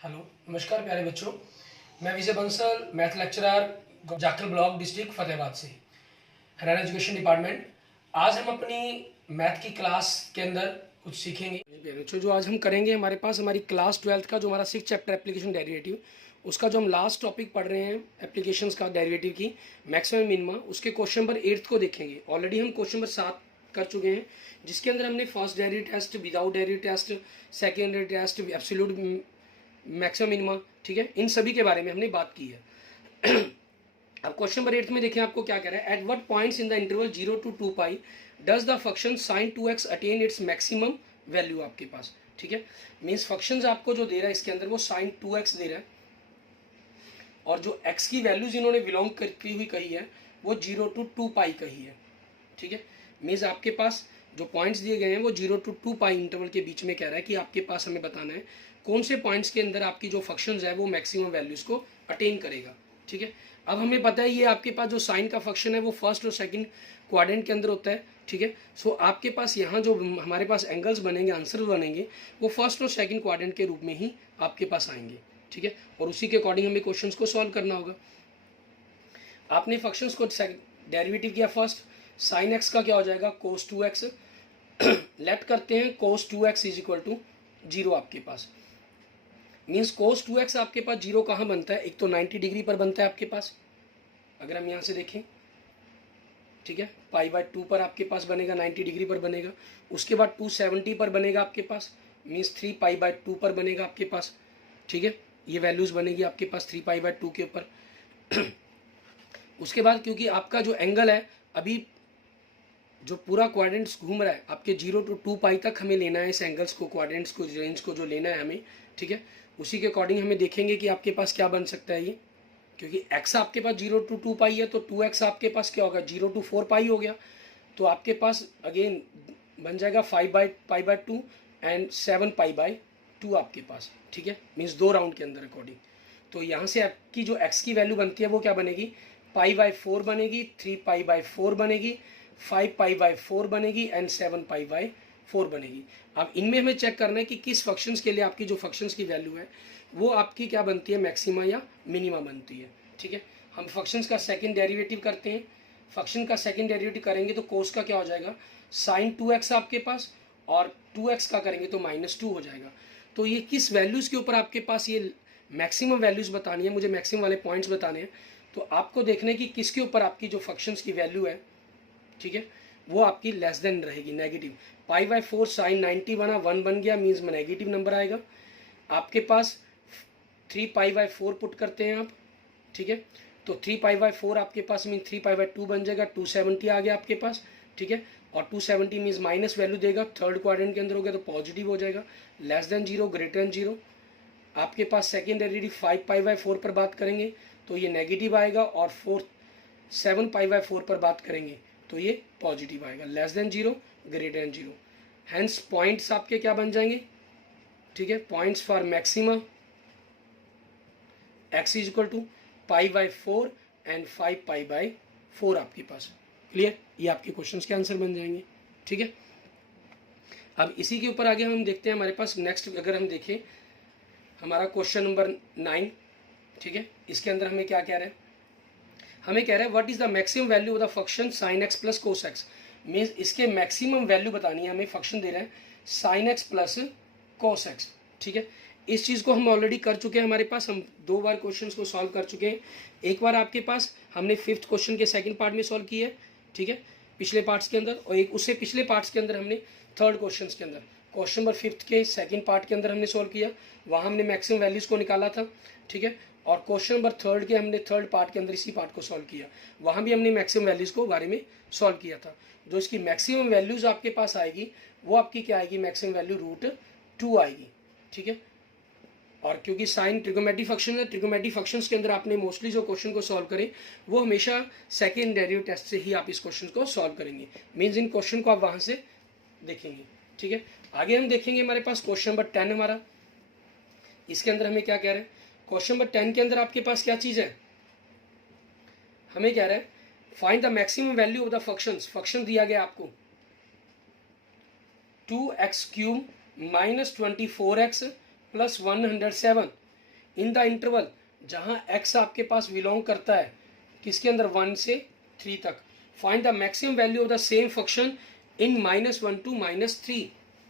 Hello, नमस्कार प्यारे बच्चों। मैं Vijay Bansal, math lecturer, Jakhal block, district Fatehabad से, हरियाणा एजुकेशन डिपार्टमेंट। आज हम अपनी मैथ की क्लास के अंदर कुछ सीखेंगे। बच्चों, जो आज हम करेंगे, हमारे पास हमारी क्लास 12th का जो हमारा 6th चैप्टर एप्लीकेशन डेरिवेटिव, उसका जो हम लास्ट टॉपिक पढ़ रहे हैं एप्लीकेशंस का डेरिवेटिव की मैक्सिमम मिनिमा, उसके क्वेश्चन नंबर 8th को देखेंगे। ऑलरेडी हम क्वेश्चन नंबर 7 कर चुके हैं, जिसके अंदर हमने first derivative test, without derivative test, second derivative test, absolute maximum minima, ठीक है, इन सभी के बारे में हमने बात की है। अब क्वेश्चन नंबर 8 में देखें आपको क्या कह रहा है। At what points in the interval 0 to 2 pi does the function sin 2x attain its maximum value आपके पास, ठीक है। मींस फंक्शंस आपको जो दे रहा है इसके अंदर वो sin 2x दे रहा है, और जो x की वैल्यूज इन्होंने बिलोंग करती हुई कही है वो 0 to 2 पाई कही है, ठीक है। मीन्स आपके पास जो पॉइंट्स दिए गए हैं वो 0 to 2 पाई इंटरवल के बीच में कह रहा है कि आपके पास हमें बताना है कौन से पॉइंट्स के अंदर आपकी जो फंक्शंस है वो मैक्सिमम वैल्यूज को अटेन करेगा, ठीक है। अब हमें पता है ये आपके पास जो साइन का फंक्शन है वो फर्स्ट और सेकंड क्वाड्रेंट के अंदर होता है, ठीक है। सो आपके पास यहाँ जो हमारे पास एंगल्स बनेंगे, आंसर बनेंगे, वो फर्स्ट और सेकंड क्वाड्रेंट के रूप में ही आपके पास आएंगे, ठीक है। और उसी के अकॉर्डिंग हमें क्वेश्चंस को सॉल्व करना होगा। आपने फंक्शंस को डेरिवेटिव किया फर्स्ट, साइन एक्स का क्या हो जाएगा कोस 2x, लेट करते हैं कोस 2x इज इक्वल टू 0 आपके पास। मीन्स कोस 2x आपके पास 0 कहाँ बनता है, एक तो 90 डिग्री पर बनता है आपके पास, अगर हम यहाँ से देखें, ठीक है। पाई/2 पर आपके पास बनेगा, 90 डिग्री पर बनेगा। उसके बाद 270 पर बनेगा आपके पास, मीन्स 3 पाई/2 पर बनेगा आपके पास, ठीक है। ये वैल्यूज बनेगी आपके पास 3 पाई/2 के ऊपर। उसके बाद क्योंकि आपका जो एंगल है अभी जो पूरा क्वाड्रेंट्स घूम रहा है आपके 0 to 2 पाई तक हमें लेना है, इस एंगल्स को, क्वाड्रेंट्स को, रेंज को जो लेना है हमें, ठीक है। उसी के अकॉर्डिंग हमें देखेंगे कि आपके पास क्या बन सकता है ये, क्योंकि x आपके पास 0 to 2 पाई है तो 2x आपके पास क्या होगा 0 to 4 पाई हो गया। तो आपके पास अगेन बन जाएगा 5 पाई/2 एंड 7 पाई/2 आपके पास, ठीक है। मीन्स 2 राउंड के अंदर अकॉर्डिंग। तो यहाँ से आपकी जो x की वैल्यू बनती है वो क्या बनेगी, पाई/4 बनेगी, 3 पाई/4 बनेगी, 5 पाई/4 बनेगी एंड 7 पाई/4 बनेगी। अब इनमें हमें चेक करना है कि किस फंक्शंस के लिए आपकी जो फंक्शंस की वैल्यू है वो आपकी क्या बनती है, मैक्सिमा या मिनिमा बनती है, ठीक है। हम फंक्शंस का सेकंड डेरिवेटिव करते हैं। फंक्शन का सेकंड डेरिवेटिव करेंगे तो कोस का क्या हो जाएगा, sin 2x आपके पास, और 2x का करेंगे तो -2 हो जाएगा। तो ये किस वैल्यूज़ के ऊपर आपके पास ये मैक्सिमम वैल्यूज़ बतानी है, मुझे मैक्सिमम वाले पॉइंट्स बताने हैं। तो आपको देखना है कि किसके ऊपर आपकी जो फंक्शंस की वैल्यू है, ठीक है, वो आपकी लेस देन रहेगी, नेगेटिव। पाई/4 साइन 90 बना, 1 बन गया, मीन्स में नेगेटिव नंबर आएगा आपके पास। 3 पाई/4 पुट करते हैं आप, ठीक है। तो 3 पाई/4 आपके पास मीन 3 पाई/2 बन जाएगा, 270 आ गया आपके पास, ठीक है। और 270 मीन्स माइनस वैल्यू देगा, थर्ड क्वाड्रेंट के अंदर हो गया तो पॉजिटिव हो जाएगा, लेस देन 0, ग्रेटर देन 0। आपके पास सेकेंड डेरिवेटिव 5 पाई/4 पर बात करेंगे तो ये नेगेटिव आएगा, और 7 पाई/4 पर बात करेंगे तो ये पॉजिटिव आएगा, less than 0, greater than 0। Hence points आपके क्या बन जाएंगे, ठीक है। Points for maxima x is equal to पाई/4 एंड 5 पाई/4 आपके पास। क्लियर, ये आपके क्वेश्चंस के आंसर बन जाएंगे, ठीक है। अब इसी के ऊपर आगे हम देखते हैं, हमारे पास नेक्स्ट अगर हम देखें हमारा क्वेश्चन नंबर 9, ठीक है। इसके अंदर हमें क्या कह रहे हैं, हमें कह रहा है what is the maximum value of the function sin x plus cos x। Means इसके मैक्सिमम वैल्यू बतानी है हमें। फंक्शन दे रहा है sin x plus cos x, ठीक है। इस चीज़ को हम ऑलरेडी कर चुके हैं, हमारे पास हम 2 बार क्वेश्चंस को सॉल्व कर चुके हैं। एक बार आपके पास हमने 5th क्वेश्चन के सेकंड पार्ट में सॉल्व किया है, ठीक है, पिछले पार्ट्स के अंदर, और एक उससे पिछले पार्ट्स के अंदर हमने थर्ड क्वेश्चन के अंदर क्वेश्चन नंबर 5th के सेकंड पार्ट के अंदर हमने सॉल्व किया, वहाँ हमने मैक्सिमम वैल्यूज़ को निकाला था, ठीक है। और क्वेश्चन नंबर 3rd के हमने थर्ड पार्ट के अंदर इसी पार्ट को सॉल्व किया, वहाँ भी हमने मैक्सिमम वैल्यूज़ को बारे में सॉल्व किया था। जो इसकी मैक्सिमम वैल्यूज़ आपके पास आएगी वो आपकी क्या आएगी, मैक्सिमम वैल्यू √2 आएगी, ठीक है। और क्योंकि साइन ट्रिगोमेट्रिक फंक्शन है, ट्रिगोमेट्रिक फंक्शंस के अंदर आपने मोस्टली जो क्वेश्चन को सॉल्व करें वो हमेशा सेकेंड डेरिवेटिव टेस्ट से ही आप इस क्वेश्चन को सॉल्व करेंगे। मीन्स इन क्वेश्चन को आप वहाँ से देखेंगे, ठीक है। आगे हम देखेंगे हमारे पास क्वेश्चन नंबर 10 हमारा। इसके अंदर हमें क्या कह रहे हैं, क्वेश्चन नंबर 10 के अंदर आपके पास क्या चीज़ है, हमें कह रहा है find the maximum value of the functions. Function दिया गया आपको 2x³ - 24x + 107 in the interval जहाँ x आपके पास बिलोंग करता है किसके अंदर 1 से 3 तक, find the maximum value of the same function in -1 to -3।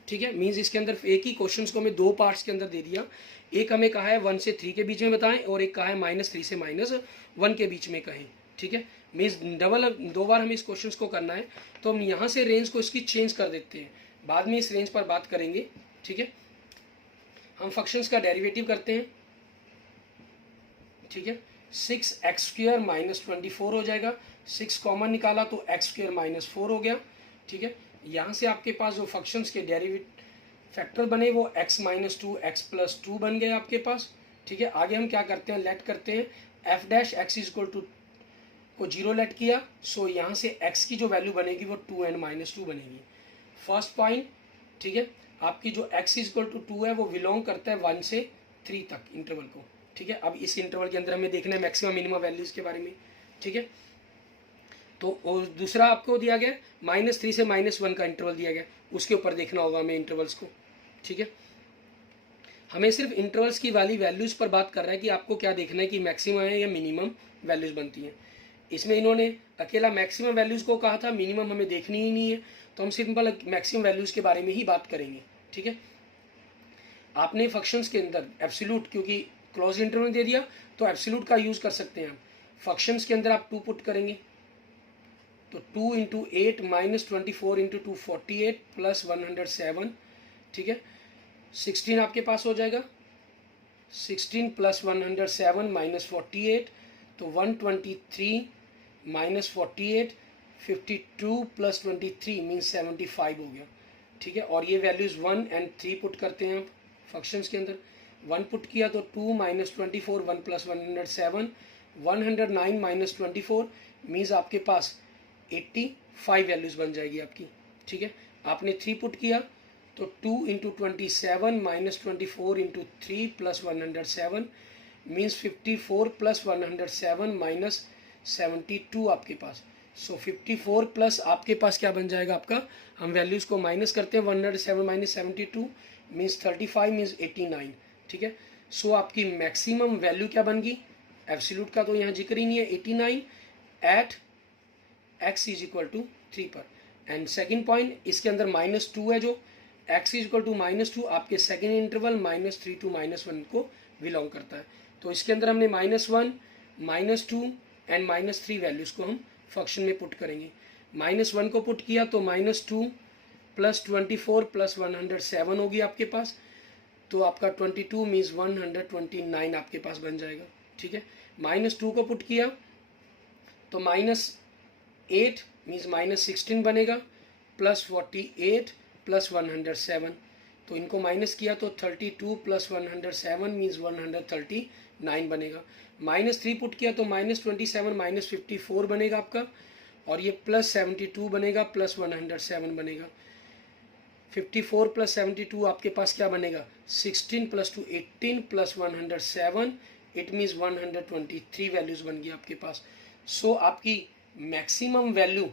ठीक है, मीन्स इसके अंदर एक ही क्वेश्चंस को हमें दो पार्ट्स के अंदर दे दिया, एक हमें कहा है 1 से 3 के बीच में बताएं और एक कहा है -3 से -1 के बीच में कहें। ठीक है, मीन्स दो बार हमें इस क्वेश्चन को करना है, तो हम यहाँ से रेंज को इसकी चेंज कर देते हैं, बाद में इस रेंज पर बात करेंगे। ठीक है, हम फंक्शंस का डेरिवेटिव करते हैं। ठीक है, 6x² -24 हो जाएगा, 6 कॉमन निकाला तो x² -4 हो गया। ठीक है, यहाँ से आपके पास जो फंक्शंस के डेरिवेटिव फैक्टर बने वो x -2 x+2 बन गए आपके पास। ठीक है, आगे हम क्या करते हैं, लेट करते हैं f' को 0 लेट किया, सो यहाँ से x की जो वैल्यू बनेगी वो 2 and -2 बनेगी। फर्स्ट पॉइंट, ठीक है, आपकी जो x 2 है वो बिलोंग करता है 1 से 3 तक इंटरवल को। ठीक है, अब इस इंटरवल के अंदर हमें देखना है मैक्सिमम मिनिमम वैल्यूज के बारे में। ठीक है, तो और दूसरा आपको दिया गया -3 से -1 का इंटरवल दिया गया, उसके ऊपर देखना होगा हमें इंटरवल्स को। ठीक है, हमें सिर्फ इंटरवल्स की वाली वैल्यूज पर बात कर रहा है कि आपको क्या देखना है कि मैक्सिमम है या मिनिमम वैल्यूज बनती हैं। इसमें इन्होंने अकेला मैक्सिमम वैल्यूज को कहा था, मिनिमम हमें देखनी ही नहीं है, तो हम सिंपल मैक्सिमम वैल्यूज के बारे में ही बात करेंगे। ठीक है, आपने फंक्शंस के अंदर एब्सोल्यूट, क्योंकि क्लोज इंटरवल दे दिया तो एब्सोल्यूट का यूज कर सकते हैं हम। फंक्शंस के अंदर आप 2 पुट करेंगे तो 2 × 8 -24 × 2 48 + 107। ठीक है, 16 आपके पास हो जाएगा, 16 + 107 -48 तो 123 -48 52 + 23 मीन्स 75 हो गया। ठीक है, और ये वैल्यूज़ 1 and 3 पुट करते हैं हम फंक्शंस के अंदर। 1 पुट किया तो 2 -24 1 + 107 109 -24 मीन्स आपके पास 85 वैल्यूज़ बन जाएगी आपकी। ठीक है, आपने 3 पुट किया तो 2 × 27 -24 × 3 + 107 मीन्स 54 + 107 -72 आपके पास। सो 54 प्लस आपके पास क्या बन जाएगा आपका, हम वैल्यूज़ को माइनस करते हैं, 107 - 72 मीन्स 35 मीन्स 89। ठीक है, सो आपकी मैक्सिमम वैल्यू क्या बन गई, एब्सोल्यूट का तो यहाँ जिक्र ही नहीं है, 89 एट x = 3 पर। एंड सेकेंड पॉइंट, इसके अंदर -2 है, जो x = -2 आपके सेकेंड इंटरवल -3 to -1 को बिलोंग करता है। तो इसके अंदर हमने -1 -2 एंड -3 वैल्यूज़ को हम फंक्शन में पुट करेंगे। -1 को पुट किया तो -2 + 24 + 107 होगी आपके पास, तो आपका 22 मीन्स 129 आपके पास बन जाएगा। ठीक है, -2 को पुट किया तो -8 मीन्स -16 बनेगा, +48 + 107, तो इनको माइनस किया तो 32 + 107 मीन्स 139 बनेगा। -3 पुट किया तो -27 -54 बनेगा आपका, और ये +72 बनेगा, +107 बनेगा। 54 + 72 आपके पास क्या बनेगा, 16 + 2 18 + 107 इट मीन्स 123 वैल्यूज़ बन गई आपके पास। सो आपकी मैक्सिमम वैल्यू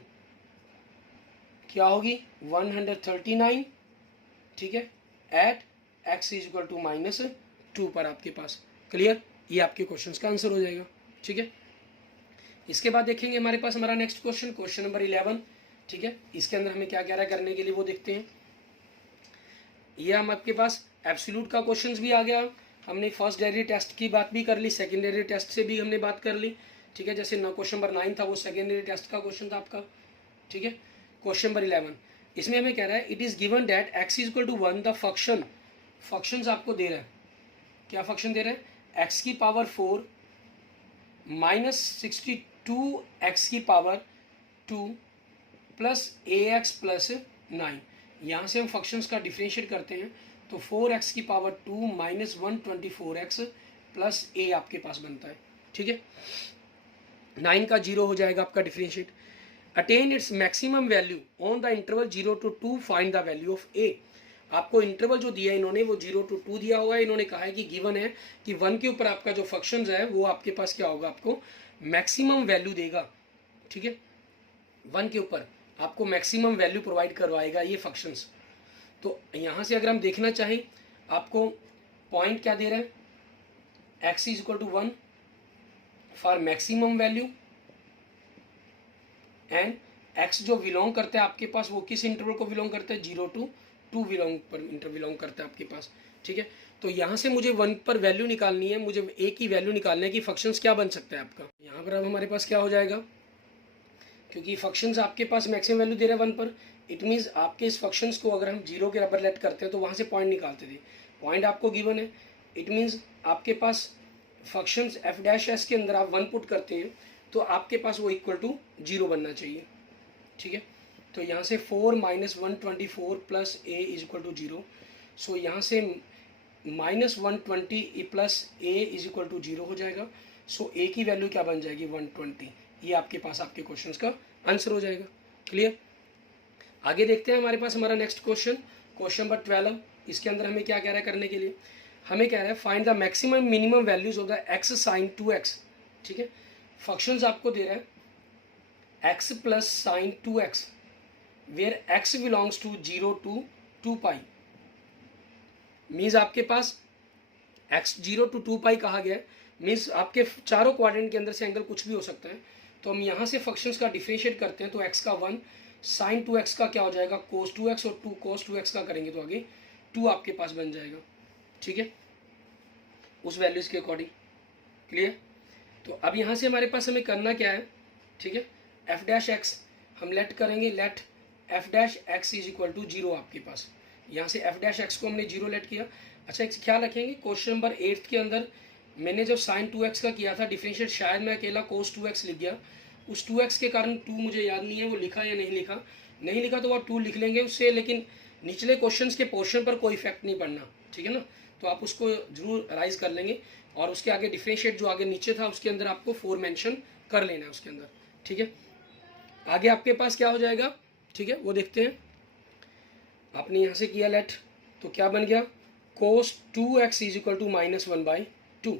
क्या होगी, 139। ठीक है, एट x = -2 पर आपके पास। क्लियर, ये आपके क्वेश्चंस का आंसर हो जाएगा। ठीक है, इसके बाद देखेंगे हमारे पास हमारा नेक्स्ट क्वेश्चन नंबर 11। ठीक है, इसके अंदर हमें क्या कह रहा है करने के लिए वो देखते हैं। ये हम आपके पास एब्सोल्यूट का क्वेश्चंस भी आ गया, हमने फर्स्ट डेरिवेटिव टेस्ट की बात भी कर ली, सेकेंड डेरिवेटिव टेस्ट से भी हमने बात कर ली। ठीक है, जैसे क्वेश्चन नंबर 9 था वो सेकेंड डेरिवेटिव टेस्ट का क्वेश्चन था आपका। ठीक है, क्वेश्चन नंबर 11, इसमें हमें कह रहा है it is given that x = 1 the functions आपको दे रहा है, क्या फंक्शन दे रहा है, x की पावर 4 -62 x की पावर 2 + ax + 9। यहाँ से हम फंक्शंस का डिफ्रेंशिएट करते हैं तो 4x की पावर 2 -124x + a आपके पास बनता है। ठीक है, 9 का 0 हो जाएगा आपका differentiate. Attain its maximum value on the interval 0 to 2 find the value of a। आपको इंटरवल जो दिया है इन्होंने वो 0 to 2 दिया हुआ है। इन्होंने कहा है कि गिवन है कि 1 के ऊपर आपका जो फंक्शंस है वो आपके पास क्या होगा, आपको मैक्सिमम वैल्यू देगा। ठीक है, 1 के ऊपर आपको मैक्सिमम वैल्यू प्रोवाइड करवाएगा ये फंक्शंस। तो यहाँ से अगर हम देखना चाहें, आपको पॉइंट क्या दे रहा है, x is equal to 1 for maximum value and x जो बिलोंग करते हैं आपके पास वो किस इंटरवल को बिलोंग करते हैं, 0 to 2 बिलोंग करता है आपके पास, ठीक है। तो यहाँ से मुझे 1 पर वैल्यू निकालनी है, मुझे a की वैल्यू निकालना है कि फंक्शंस क्या बन सकता है आपका। यहाँ पर अब हमारे पास क्या हो जाएगा, क्योंकि फंक्शंस आपके पास मैक्सिमम वैल्यू दे रहे हैं 1 पर, इट मीन्स आपके इस फंक्शंस को अगर हम 0 के बराबर लेट करते हैं तो वहाँ से पॉइंट निकालते थे, पॉइंट आपको गिवन है, इट मीन्स आपके पास फंक्शंस एफ डैश एस के अंदर आप 1 पुट करते हैं तो आपके पास वो इक्वल टू 0 बनना चाहिए, ठीक है। तो यहाँ से 4 - 124 plus a is equal to 0, so यहाँ से -120 plus a is equal to 0 हो जाएगा। सो ए की वैल्यू क्या बन जाएगी, 120। ये आपके पास आपके क्वेश्चंस का आंसर हो जाएगा। क्लियर। आगे देखते हैं हमारे पास हमारा नेक्स्ट क्वेश्चन, क्वेश्चन नंबर 12। इसके अंदर हमें क्या कह रहा है करने के लिए, हमें कह रहा है find the maximum minimum values of the x sin 2x, ठीक है। फंक्शंस आपको दे रहा है x plus sine 2x where x belongs to 0 to 2 pi, means आपके पास x 0 to 2 पाई कहा गया है, मीन्स आपके चारों क्वाड्रेंट के अंदर से एंगल कुछ भी हो सकता है। तो हम यहाँ से फंक्शंस का डिफरेंशिएट करते हैं तो x का 1 साइन 2x का क्या हो जाएगा cos 2x और 2 cos 2x का करेंगे तो आगे 2 आपके पास बन जाएगा, ठीक है, उस वैल्यूज के अकॉर्डिंग। क्लियर। तो अब यहाँ से हमारे पास हमें करना क्या है, ठीक है, एफ डैश एक्स हम लेट करेंगे, let F dash X is equal to 0 आपके पास। यहाँ से एफ डैश एक्स को हमने 0 लेट किया। अच्छा एक ख्याल रखेंगे, क्वेश्चन नंबर 8 के अंदर मैंने जब साइन 2x का किया था डिफरेंशिएट, शायद मैं अकेला cos 2x लिख गया, उस 2x के कारण 2 मुझे याद नहीं है वो लिखा या नहीं लिखा, नहीं लिखा तो वो 2 लिख लेंगे उससे, लेकिन निचले क्वेश्चंस के पोर्शन पर कोई इफेक्ट नहीं पड़ना, ठीक है ना। तो आप उसको जरूर राइज कर लेंगे और उसके आगे डिफरेंशिएट जो आगे नीचे था उसके अंदर आपको 4 मेंशन कर लेना है उसके अंदर, ठीक है। आगे आपके पास क्या हो जाएगा, ठीक है, वो देखते हैं। आपने यहाँ से किया लेट, तो क्या बन गया cos 2x is equal to -1/2।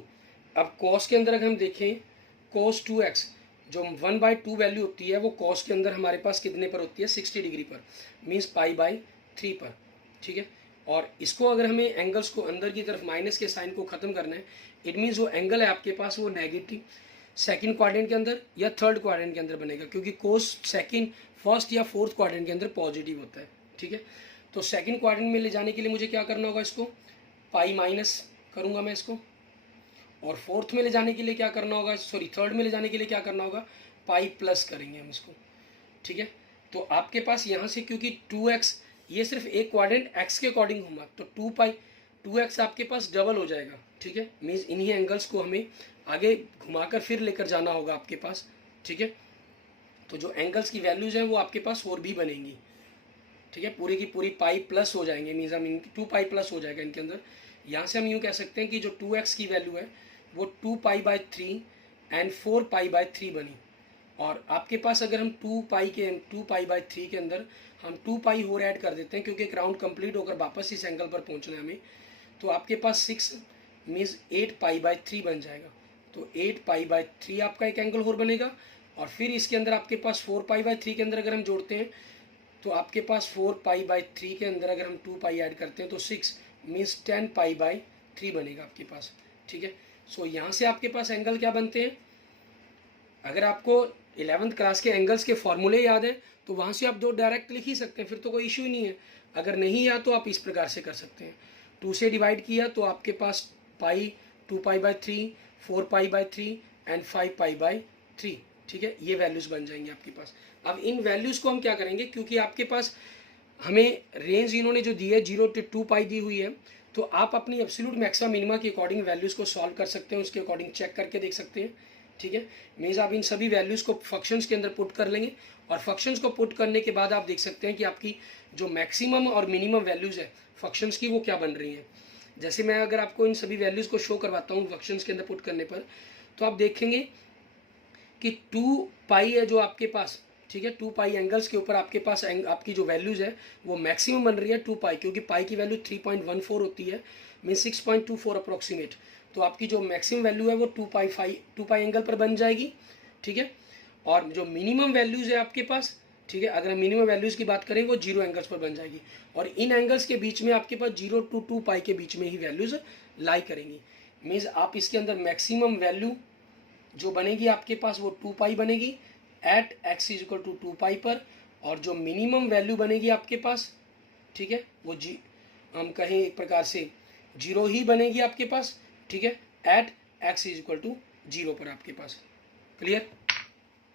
अब cos के अंदर अगर हम देखें cos 2x जो 1/2 वैल्यू होती है वो cos के अंदर हमारे पास कितने पर होती है, 60 डिग्री पर, मीन्स π/3 पर, ठीक है। और इसको अगर हमें एंगल्स को अंदर की तरफ माइनस के साइन को ख़त्म करना है, इट मीन्स वो एंगल है आपके पास वो नेगेटिव सेकंड क्वाड्रेंट के अंदर या थर्ड क्वाड्रेंट के अंदर बनेगा, क्योंकि कोस सेकंड फर्स्ट या फोर्थ क्वाड्रेंट के अंदर पॉजिटिव होता है, ठीक है। तो सेकंड क्वाड्रेंट में ले जाने के लिए मुझे क्या करना होगा, इसको पाई माइनस करूँगा मैं इसको, और फोर्थ में ले जाने के लिए क्या करना होगा, सॉरी थर्ड में ले जाने के लिए क्या करना होगा, पाई प्लस करेंगे हम इसको, ठीक है। तो आपके पास यहाँ से क्योंकि 2x ये सिर्फ एक क्वाड्रेंट x के अकॉर्डिंग घूमा तो 2x आपके पास डबल हो जाएगा, ठीक है। मीन्स इन्हीं एंगल्स को हमें आगे घुमाकर फिर लेकर जाना होगा आपके पास, ठीक है। तो जो एंगल्स की वैल्यूज हैं वो आपके पास और भी बनेंगी, ठीक है, पूरी की पूरी पाई प्लस हो जाएंगे, मीन्स हम 2 पाई प्लस हो जाएगा इनके अंदर। यहाँ से हम यूँ कह सकते हैं कि जो 2x की वैल्यू है वो 2π/3 एंड 4π/3 बनी। और आपके पास अगर हम 2π/3 के अंदर हम 2 पाई और ऐड कर देते हैं, क्योंकि एक राउंड कंप्लीट होकर वापस इस एंगल पर पहुंचना है हमें, तो आपके पास 6 मीन्स 8π/3 बन जाएगा। तो 8π/3 आपका एक एंगल और बनेगा, और फिर इसके अंदर आपके पास 4π/3 के अंदर अगर हम जोड़ते हैं तो आपके पास 4π/3 के अंदर अगर हम 2 पाई ऐड करते हैं तो 6 मीन्स 10π/3 बनेगा आपके पास, ठीक है। सो यहाँ से आपके पास एंगल क्या बनते हैं, अगर आपको 11th क्लास के एंगल्स के फॉर्मूले याद हैं तो वहाँ से आप दो डायरेक्ट लिख ही सकते हैं, फिर तो कोई इशू ही नहीं है। अगर नहीं याद तो आप इस प्रकार से कर सकते हैं, 2 से डिवाइड किया तो आपके पास पाई 2π/3 4π/3 एंड 5π/3, ठीक है, ये वैल्यूज़ बन जाएंगे आपके पास। अब इन वैल्यूज़ को हम क्या करेंगे, क्योंकि आपके पास हमें रेंज इन्होंने जो दी है 0 to 2 पाई दी हुई है, तो आप अपनी एब्सोल्यूट मैक्सिमम मिनिमा के अकॉर्डिंग वैल्यूज़ को सॉल्व कर सकते हैं, उसके अकॉर्डिंग चेक करके देख सकते हैं, ठीक है। मीन्स आप इन सभी वैल्यूज़ को फंक्शंस के अंदर पुट कर लेंगे, और फंक्शंस को पुट करने के बाद आप देख सकते हैं कि आपकी जो मैक्सिमम और मिनिमम वैल्यूज़ है फंक्शंस की वो क्या बन रही हैं। जैसे मैं अगर आपको इन सभी वैल्यूज़ को शो करवाता हूँ फंक्शंस के अंदर पुट करने पर, तो आप देखेंगे कि 2 पाई है जो आपके पास, ठीक है, 2 पाई एंगल्स के ऊपर आपके पास आपकी जो वैल्यूज़ है वो मैक्सिमम बन रही है 2 पाई, क्योंकि पाई की वैल्यू 3.14 होती है, मीन 6.24 अप्रोक्सीमेट। तो आपकी जो मैक्सिमम वैल्यू है वो 2 पाई एंगल पर बन जाएगी, ठीक है। और जो मिनिमम वैल्यूज़ है आपके पास, ठीक है, अगर हम मिनिमम वैल्यूज़ की बात करें वो 0 एंगल्स पर बन जाएगी, और इन एंगल्स के बीच में आपके पास 0 to 2 पाई के बीच में ही वैल्यूज़ लाई करेंगी। मीन्स आप इसके अंदर मैक्सिमम वैल्यू जो बनेगी आपके पास वो 2 पाई बनेगी at x is equal to 2 pi पर, और जो मिनिमम वैल्यू बनेगी आपके पास, ठीक है, वो हम कहें एक प्रकार से 0 ही बनेगी आपके पास, ठीक है, at x is equal to 0 पर आपके पास। क्लियर,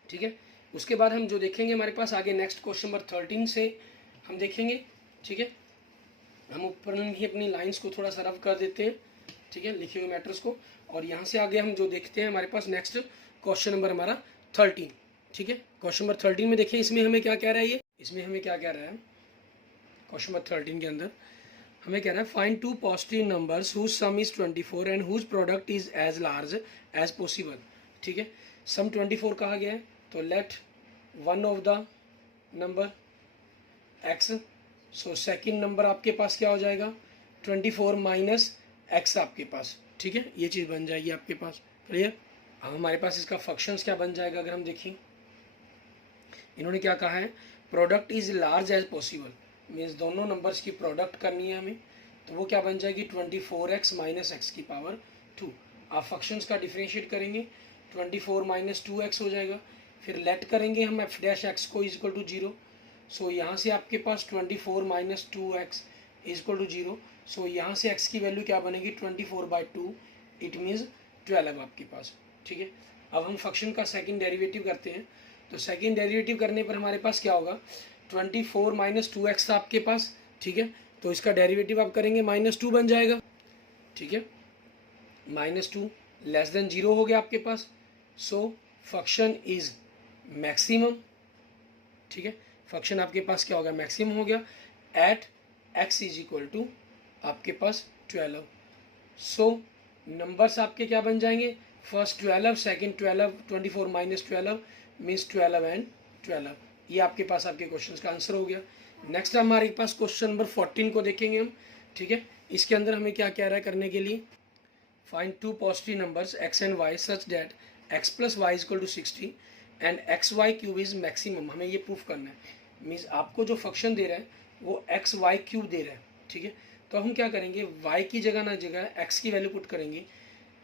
ठीक है। उसके बाद हम जो देखेंगे हमारे पास आगे नेक्स्ट क्वेश्चन नंबर 13 से हम देखेंगे, ठीक है। हम ऊपर ही अपनी लाइंस को थोड़ा सा रफ कर देते हैं, ठीक है, लिखे हुए मैटर्स को, और यहाँ से आगे हम जो देखते हैं हमारे पास नेक्स्ट क्वेश्चन नंबर हमारा 13, ठीक है। क्वेश्चन नंबर 13 में देखिए इसमें हमें क्या कह रहा है, ये इसमें हमें क्या कह रहा है, क्वेश्चन नंबर 13 के अंदर हमें कह रहा है find 2 positive numbers whose sum is 24 and whose product is as large as possible, ठीक है। सम 24 कहा गया है, तो let one of the number x, so second number आपके पास क्या हो जाएगा 24 माइनस x आपके पास, ठीक है, ये चीज़ बन जाएगी आपके पास। क्लियर, अब हमारे पास इसका फंक्शंस क्या बन जाएगा अगर हम देखें, इन्होंने क्या कहा है, product is large as possible, means दोनों नंबर्स की प्रोडक्ट करनी है हमें, तो वो क्या बन जाएगी 24x माइनस एक्स की पावर 2। आप फंक्शंस का डिफ्रेंशिएट करेंगे, 24 माइनस 2x हो जाएगा, फिर लेट करेंगे हम f डैश x को इज इक्वल टू 0, सो यहाँ से आपके पास 24 minus 2x is equal to 0, so यहाँ से x की वैल्यू क्या बनेगी 24/2, इट मीन्स 12 आपके पास, ठीक है। अब हम फंक्शन का सेकंड डेरिवेटिव करते हैं, तो सेकंड डेरिवेटिव करने पर हमारे पास क्या होगा 24 माइनस 2x था आपके पास, ठीक है, तो इसका डेरिवेटिव आप करेंगे -2 बन जाएगा, ठीक है, -2 लेस देन 0 हो गया आपके पास, सो फंक्शन इज मैक्सिमम, ठीक है, फंक्शन आपके पास क्या होगा मैक्सिमम हो गया at x is equal to आपके पास 12, सो नंबर्स आपके क्या बन जाएंगे, first 12, second 12, 24 minus 12 means 12 and 12, ये आपके पास आपके क्वेश्चन का आंसर हो गया। नेक्स्ट हमारे पास क्वेश्चन नंबर 14 को देखेंगे हम, ठीक है। इसके अंदर हमें क्या कह रहा है करने के लिए, find 2 positive numbers x and y such that x plus Y is equal to 60 and X Y cube is maximum, हमें ये प्रूफ करना है। मीन्स आपको जो फंक्शन दे रहा है वो एक्स वाई क्यूब दे रहा है, ठीक है, तो हम क्या करेंगे y की जगह ना जगह x की वैल्यू पुट करेंगे,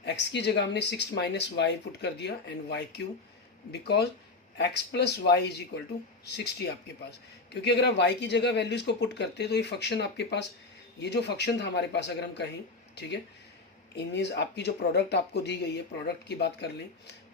x की जगह हमने 6 माइनस वाई पुट कर दिया and Y cube, because x plus Y is equal to 60 आपके पास, क्योंकि अगर आप y की जगह वैल्यूज को पुट करते हैं तो ये फंक्शन आपके पास, ये जो फंक्शन था हमारे पास अगर हम कहें, ठीक है, इन मीन्स आपकी जो प्रोडक्ट आपको दी गई है, प्रोडक्ट की बात कर लें,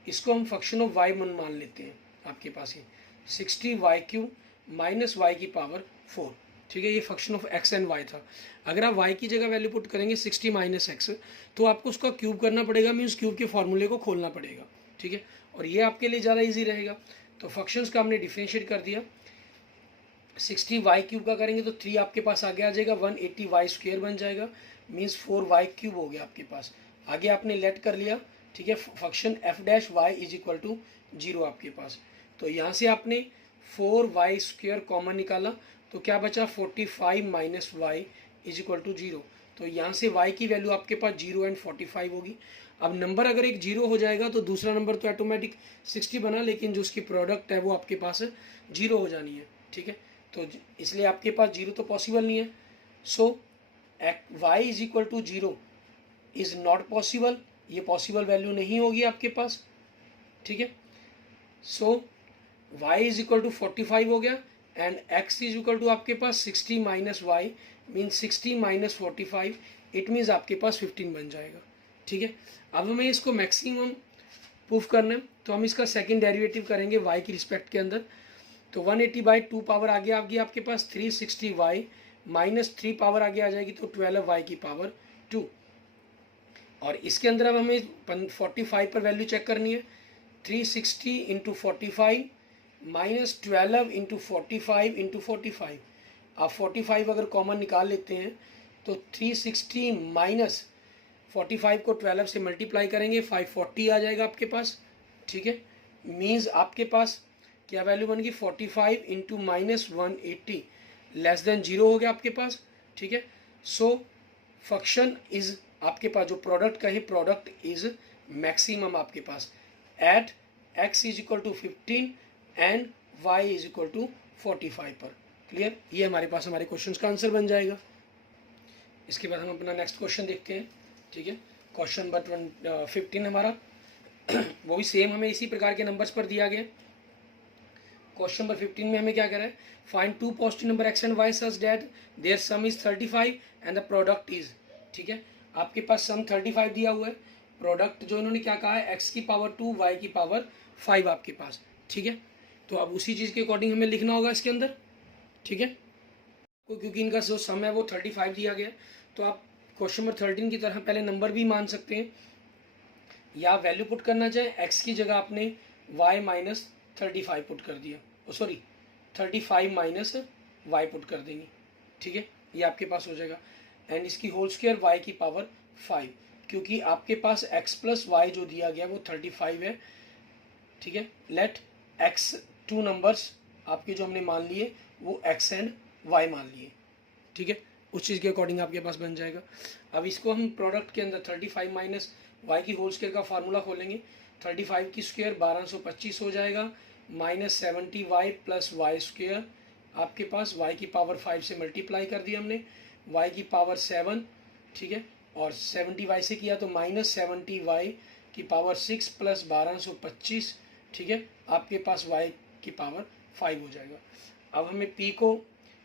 इसको हम फंक्शन ऑफ y मान लेते हैं आपके पास ये 60 वाई क्यूब माइनस वाई की पावर 4, ठीक है, ये function of x and y था। अगर आप y की जगह वैल्यू पुट करेंगे 60 माइनस एक्स, तो आपको उसका क्यूब करना पड़ेगा, मीन्स क्यूब के फॉर्मूले को खोलना पड़ेगा, ठीक है, और ये आपके लिए ज़्यादा इजी रहेगा। तो फंक्शंस का हमने डिफरेंशिएट कर दिया, 60 वाई क्यूब का करेंगे तो 3 आपके पास आगे आ जाएगा, 180 वाई स्क्वेयर बन जाएगा, मीन्स 4 वाई क्यूब हो गया आपके पास। आगे आपने लेट कर लिया, ठीक है, function F dash Y is equal to 0 आपके पास, तो यहाँ से आपने 4 वाई स्क्वेयर कॉमन निकाला, तो क्या बचा 45 minus Y is equal to 0, तो यहाँ से y की वैल्यू आपके पास 0 एंड 45 होगी। अब नंबर अगर एक 0 हो जाएगा तो दूसरा नंबर तो ऑटोमेटिक 60 बना, लेकिन जो उसकी प्रोडक्ट है वो आपके पास 0 हो जानी है, ठीक है, तो इसलिए आपके पास 0 तो पॉसिबल नहीं है, so y is equal to 0 is not possible, ये पॉसिबल वैल्यू नहीं होगी आपके पास, ठीक है, so y is equal to 45 हो गया and x is equal to आपके पास 60 minus Y means 60 minus 45, it means आपके पास 15 बन जाएगा, ठीक है। अब हमें इसको मैक्सिमम प्रूफ करना है, तो हम इसका सेकंड डेरिवेटिव करेंगे y की रिस्पेक्ट के अंदर, तो 180/2 पावर आगे आ गई आपके पास 360y माइनस 3 पावर आगे आ जाएगी तो 12y की पावर 2, और इसके अंदर अब हमें 45 पर वैल्यू चेक करनी है, 360 इंटू 45 माइनस 12 इंटू 45 इंटू 45, आप 45 अगर कॉमन निकाल लेते हैं तो 360 माइनस 45 को 12 से मल्टीप्लाई करेंगे 540 आ जाएगा आपके पास, ठीक है, मीन्स आपके पास क्या वैल्यू बन गई 45 इंटू माइनस 180 लेस देन 0 हो गया आपके पास, ठीक है, सो फंक्शन इज आपके पास जो प्रोडक्ट का है प्रोडक्ट इज मैक्सिमम आपके पास at x is equal to 15 and y is equal to 45 पर। क्लियर, ये हमारे पास हमारे क्वेश्चन का आंसर बन जाएगा। इसके बाद हम अपना नेक्स्ट क्वेश्चन देखते हैं, ठीक है, क्वेश्चन नंबर 15 हमारा वो भी सेम हमें इसी प्रकार के नंबर्स पर दिया गया। क्वेश्चन नंबर 15 में हमें क्या करा है, find two positive number X and Y such that their sum is 35 and the product is, ठीक है, आपके पास सम 35 दिया हुआ है, प्रोडक्ट जो इन्होंने क्या कहा है, एक्स की पावर 2 वाई की पावर 5 आपके पास, ठीक है। तो अब उसी चीज़ के अकॉर्डिंग हमें लिखना होगा इसके अंदर, ठीक है, क्योंकि इनका जो सम है वो 35 दिया गया है। तो आप क्वेश्चन नंबर 13 की तरह पहले नंबर भी मान सकते हैं या वैल्यू पुट करना चाहें, एक्स की जगह आपने वाई माइनस 35 पुट कर दिया, सॉरी 35 माइनस वाई पुट कर देंगे, ठीक है, ये आपके पास हो जाएगा। एंड इसकी होल स्क्वायर वाई की पावर 5, क्योंकि आपके पास एक्स प्लस वाई जो दिया गया वो 35 है, ठीक है। लेट एक्स, टू नंबर्स आपके जो हमने मान लिए वो एक्स एंड वाई मान लिए, ठीक है, उस चीज़ के अकॉर्डिंग आपके पास बन जाएगा। अब इसको हम प्रोडक्ट के अंदर 35 माइनस वाई की होल स्क्वायर का फार्मूला खोलेंगे, 35 की स्क्वायर 1225 हो जाएगा, minus 70 Y plus Y square, आपके पास वाई की पावर 5 से मल्टीप्लाई कर दिया हमने, वाई की पावर 7, ठीक है, और 70 वाई से किया तो माइनस 70 वाई की पावर 6 प्लस 1225, ठीक है, आपके पास वाई की पावर 5 हो जाएगा। अब हमें पी को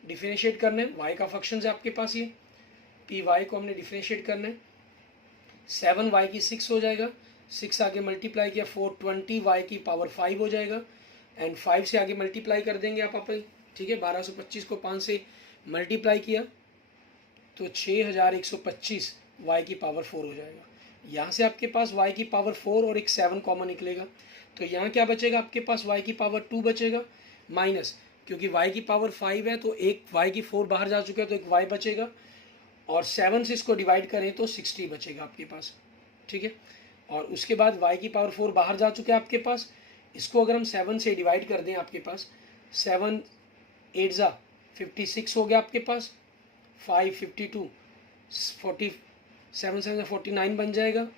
डिफरेंशिएट करना है, वाई का फंक्शन है आपके पास, ये पी वाई को हमने डिफरेंशिएट करना है, 7 वाई की 6 हो जाएगा, 6 आगे मल्टीप्लाई किया 420 वाई की पावर 5 हो जाएगा, एंड 5 से आगे मल्टीप्लाई कर देंगे आप अपन, ठीक है, 1225 को 5 से मल्टीप्लाई किया तो 6125 वाई की पावर 4 हो जाएगा। यहाँ से आपके पास वाई की पावर 4 और एक 7 कॉमन निकलेगा, तो यहाँ क्या बचेगा आपके पास, वाई की पावर 2 बचेगा, माइनस क्योंकि y की पावर 5 है तो एक y की 4 बाहर जा चुका है तो एक y बचेगा, और 7 से इसको डिवाइड करें तो 60 बचेगा आपके पास, ठीक है। और उसके बाद y की पावर 4 बाहर जा चुका है आपके पास, इसको अगर हम 7 से डिवाइड कर दें आपके पास 7 8 जा 56 हो गया आपके पास, 5 52 40 7 7 49 बन जाएगा,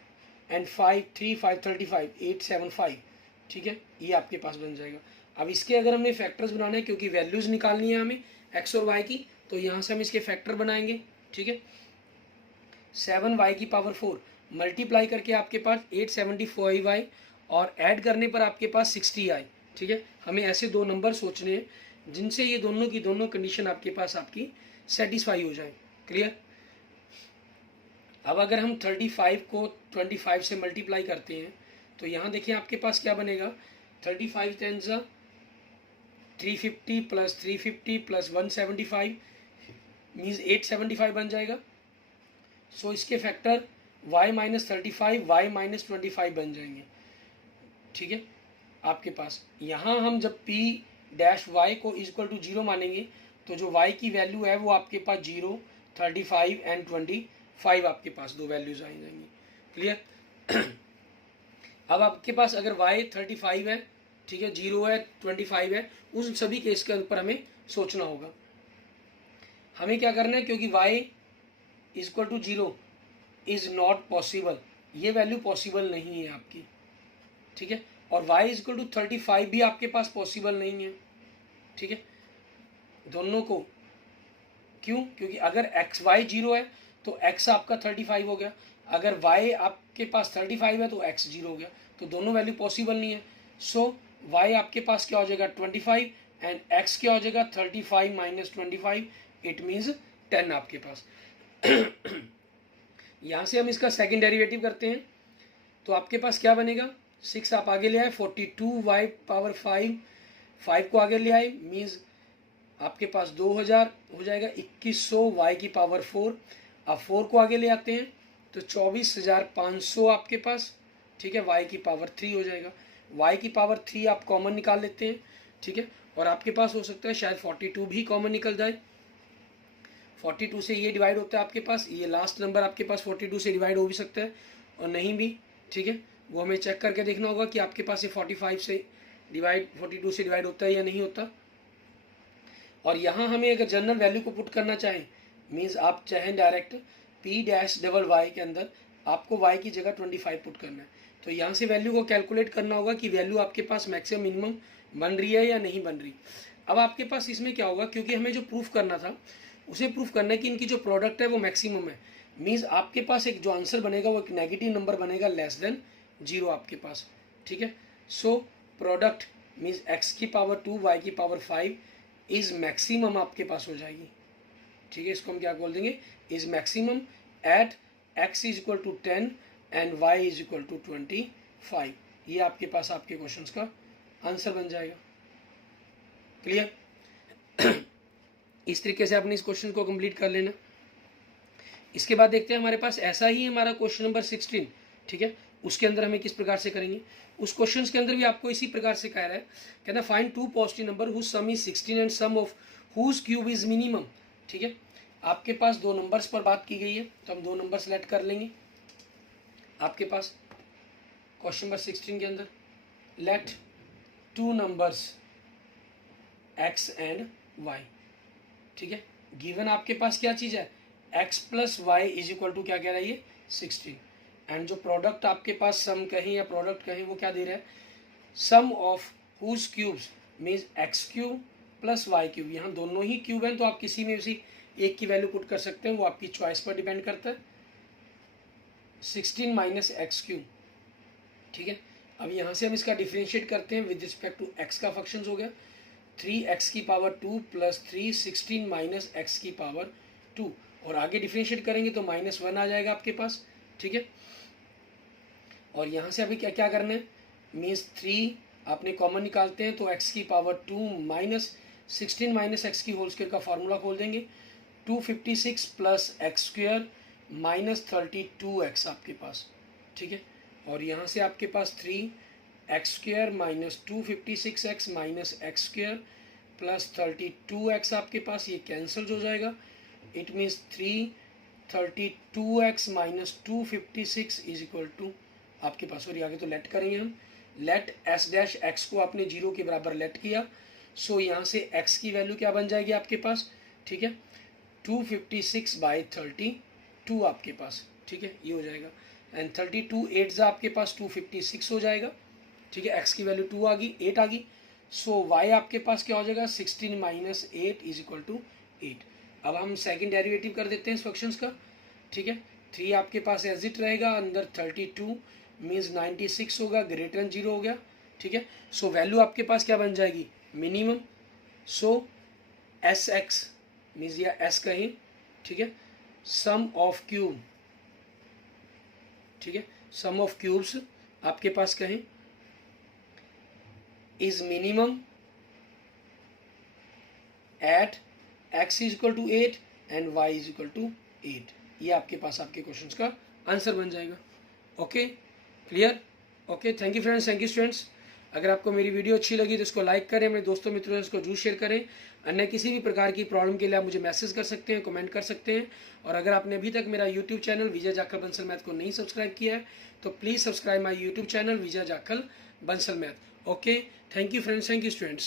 एंड 5 3 5 35 875, ठीक है, ये आपके पास बन जाएगा। अब इसके अगर हमने फैक्टर्स बनाने हैं क्योंकि वैल्यूज़ निकालनी है हमें एक्स और वाई की, तो यहाँ से हम इसके फैक्टर बनाएंगे, ठीक है। 7 वाई की पावर 4 मल्टीप्लाई करके आपके पास 875 वाई और ऐड करने पर आपके पास 60 आई, ठीक है। हमें ऐसे दो नंबर सोचने हैं जिनसे ये दोनों की दोनों कंडीशन आपके पास आपकी सेटिस्फाई हो जाए, क्लियर। अब अगर हम 35 को 25 से मल्टीप्लाई करते हैं तो यहाँ देखिए आपके पास क्या बनेगा, 35 10 350 प्लस 350 प्लस 175 मीन्स 875 बन जाएगा। सो इसके factor y minus 35 y minus 25 बन जाएंगे, ठीक है। आपके पास यहाँ हम जब p डैश y को इक्वल टू 0 मानेंगे तो जो y की वैल्यू है वो आपके पास 0 35 एंड 25 आपके पास दो वैल्यूज आ जाएंगी, क्लियर। अब आपके पास अगर y 35 है, ठीक है, 0 है 25 है, उन सभी केस के ऊपर हमें सोचना होगा। हमें क्या करना है, क्योंकि y equal to 0 is not possible, ये वैल्यू पॉसिबल नहीं है आपकी, ठीक है, और y इक्वल टू 35 भी आपके पास पॉसिबल नहीं है, ठीक है, दोनों को। क्यों, क्योंकि अगर x y 0 है तो x आपका 35 हो गया, अगर y आपके पास 35 है तो x 0 हो गया, तो दोनों वैल्यू पॉसिबल नहीं है। सो y आपके पास क्या हो जाएगा 25 एंड x क्या हो जाएगा 35 माइनस 25, इट मीन्स 10 आपके पास। यहाँ से हम इसका सेकंड डेरिवेटिव करते हैं तो आपके पास क्या बनेगा, 6 आप आगे ले आए 42 y पावर 5 को आगे ले आए मीन्स आपके पास 2000 हो जाएगा, 2100 y की पावर 4, अब 4 को आगे ले आते हैं तो 24500 आपके पास, ठीक है, y की पावर 3 हो जाएगा। y की पावर 3 आप कॉमन निकाल लेते हैं, ठीक है, और आपके पास हो सकता है शायद 42 भी कॉमन निकल जाए, 42 से ये डिवाइड होता है आपके पास, ये लास्ट नंबर आपके पास 42 से डिवाइड हो भी सकता है और नहीं भी, ठीक है, वो हमें चेक करके देखना होगा कि आपके पास ये 42 से डिवाइड होता है या नहीं होता। और यहाँ हमें अगर जनरल वैल्यू को पुट करना चाहें मीन्स आप चाहें direct p dash double Y के अंदर आपको y की जगह 25 पुट करना है, तो यहाँ से वैल्यू को कैलकुलेट करना होगा कि वैल्यू आपके पास मैक्सिमम मिनिमम बन रही है या नहीं बन रही। अब आपके पास इसमें क्या होगा, क्योंकि हमें जो प्रूफ करना था उसे प्रूफ करना है कि इनकी जो प्रोडक्ट है वो मैक्सिमम है, मीन्स आपके पास एक जो आंसर बनेगा वो एक नेगेटिव नंबर बनेगा लेस देन 0 आपके पास, ठीक है। सो प्रोडक्ट मीन्स x की पावर 2 y की पावर 5 इज मैक्सिमम आपके पास हो जाएगी, ठीक है। इसको हम क्या बोल देंगे, is maximum at x is equal to 10 and y is equal to 25। ये आपके पास आपके क्वेश्चन का आंसर बन जाएगा। क्लियर? इस तरीके से आपने इस क्वेश्चन को कंप्लीट कर लेना। इसके बाद देखते हैं हमारे पास ऐसा ही हमारा क्वेश्चन नंबर 16, ठीक है। उसके अंदर हमें किस प्रकार से करेंगे, उस क्वेश्चन के अंदर भी आपको इसी प्रकार से कह रहा है, कहना find two positive number whose sum is 16 and sum of whose cube is minimum, ठीक है। आपके पास दो नंबर्स पर बात की गई है, तो हम दो नंबर सेलेक्ट कर लेंगे। आपके पास क्वेश्चन नंबर 16 के अंदर let two numbers x and y, ठीक है। गिवन आपके पास क्या चीज़ है, x plus Y is equal to क्या कह रहा है ये 16, एंड जो प्रोडक्ट आपके पास सम कहें या प्रोडक्ट कहें वो क्या दे रहा है, sum of whose cubes means X cube plus Y cube. यहाँ दोनों ही क्यूब हैं तो आप किसी में उसी एक की वैल्यू पुट कर सकते हैं, वो आपकी चॉइस पर डिपेंड करता है। 16 माइनस एक्स क्यूब, ठीक है। अब यहाँ से हम इसका डिफ्रेंशिएट करते हैं विद रिस्पेक्ट टू एक्स का फंक्शन हो गया 3x की पावर 2 प्लस 3 16 माइनस एक्स की पावर 2, और आगे डिफ्रेंशिएट करेंगे तो -1 आ जाएगा आपके पास, ठीक है। और यहाँ से अभी क्या क्या करना है, मीन्स 3 आपने कॉमन निकालते हैं तो x की पावर 2 माइनस 16 माइनस एक्स की होल स्क्वायर का फार्मूला खोल देंगे 256 plus x square minus 32x आपके पास, ठीक है। और यहाँ से आपके पास 3x square minus 256x minus X square plus 32x आपके पास, ये कैंसल हो जाएगा। It means 332x minus 256 is equal to आपके पास, और आगे तो लेट करेंगे हम, लेट एस डैश एक्स को आपने 0 के बराबर लेट किया, सो यहाँ से x की वैल्यू क्या बन जाएगी आपके पास, ठीक है 256/32 आपके पास, ठीक है, ये हो जाएगा। एंड 32 8 आपके पास 256 हो जाएगा, ठीक है। x की वैल्यू 2 आ गई, 8 आ गई, सो y आपके पास क्या हो जाएगा 16 माइनस 8 इज इक्वल टू 8। अब हम सेकंड डेरिवेटिव कर देते हैं इस फंक्शंस का, ठीक है। 3 आपके पास एज इट रहेगा, अंदर 32 मीन्स 96 होगा, ग्रेटर देन 0 हो गया, ठीक है। सो वैल्यू आपके पास क्या बन जाएगी मिनिमम, सो एस एक्स मीन्स या एस कहें, ठीक है, सम ऑफ क्यूब, ठीक है, सम ऑफ क्यूब्स आपके पास कहें is minimum at x is equal to 8 and y is equal to 8। ये आपके पास आपके क्वेश्चंस का आंसर बन जाएगा। Okay, clear? Okay, thank you friends, thank you students. अगर आपको मेरी वीडियो अच्छी लगी तो इसको लाइक करें, अपने दोस्तों मित्रों से इसको जरूर शेयर करें। अन्य किसी भी प्रकार की प्रॉब्लम के लिए आप मुझे मैसेज कर सकते हैं, कमेंट कर सकते हैं। और अगर आपने अभी तक मेरा यूट्यूब चैनल विजय जाखल बंसल मैथ को नहीं सब्सक्राइब किया है तो please subscribe my YouTube channel Vijay Jakhal Bansal math. Okay, thank you friends, thank you students.